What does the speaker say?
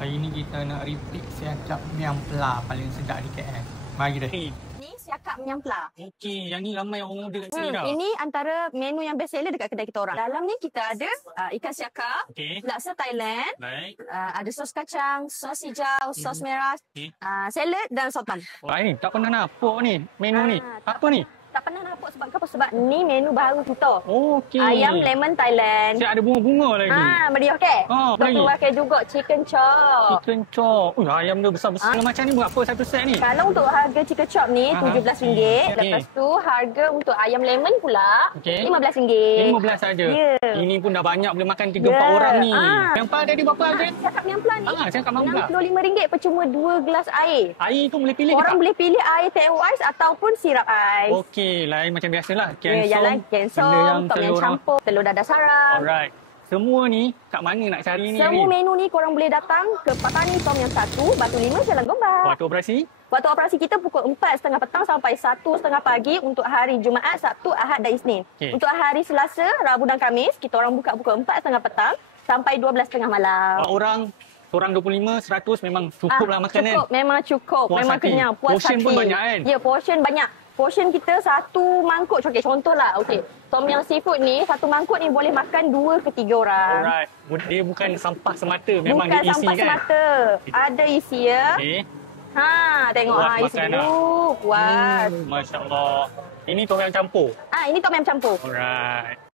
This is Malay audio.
Hari ni kita nak repeat siakap miam pla paling sedap di KL. Mari dah. Ni siakap miam pla. Okey, yang ni ramai orang order kat sini dah. Ini antara menu yang best seller dekat kedai kita orang. Dalam ni kita ada ikan siakap, Okey. laksa Thailand, Baik. ada sos kacang, sos hijau, sos merah, Okey. salad dan sotong. Wah, ni tak pernah nampak ni menu ni. Apa ni? Tak pernah nampak sebab apa? Sebab ni menu baru kita. Okey. Ayam lemon Thailand. Siap ada bunga-bunga lagi. Meriah ke? Oh, Kita lagi. pakai juga chicken chop. Chicken chop. Ayam dia besar-besar. Macam ni berapa satu set ni? Kalau untuk harga chicken chop ni RM17. Okey. Lepas tu harga untuk ayam lemon pula Okey. RM15. 15 saja. Ya. Ini pun dah banyak boleh makan 3-4 Ya. orang ni. Yang pala tadi berapa harga? Siakap miam pla ni Siakap miam pla. RM65 percuma 2 gelas air. Air tu boleh pilih Orang tak? boleh pilih air teh ais ataupun sirap ais. Okey, lain macam biasalah. Ya, jalan kensong, tom yang campur, telur dadah sarang. Alright. Semua ni kat mana nak cari ni? Semua menu ni korang boleh datang ke Patani Tom yang 1, Batu 5, Jalan Gombak. Waktu operasi? Waktu operasi kita pukul 4.30 petang sampai 1.30 pagi untuk hari Jumaat, Sabtu, Ahad dan Isnin. Okey. Untuk hari Selasa, Rabu dan Khamis, kita orang buka pukul 4.30 petang sampai 12.30 malam. Orang 25, 100 memang cukup lah makanan. Cukup, memang cukup. Puas memang hati. kenyang, puas Portion hati. pun banyak kan? Ya, portion banyak. Portion kita satu mangkuk. Okay, contohlah. Okay. Tom yang seafood ni, satu mangkuk ni boleh makan 2 ke 3 orang. Alright. Dia bukan sampah semata. Memang Bukan dia isi sampah kan? semata. Ada isi ya. Okey. Tengok Puas isi makan dulu. Puas. Masya Allah. Ini tom yang campur. Ini tom yang campur. Alright.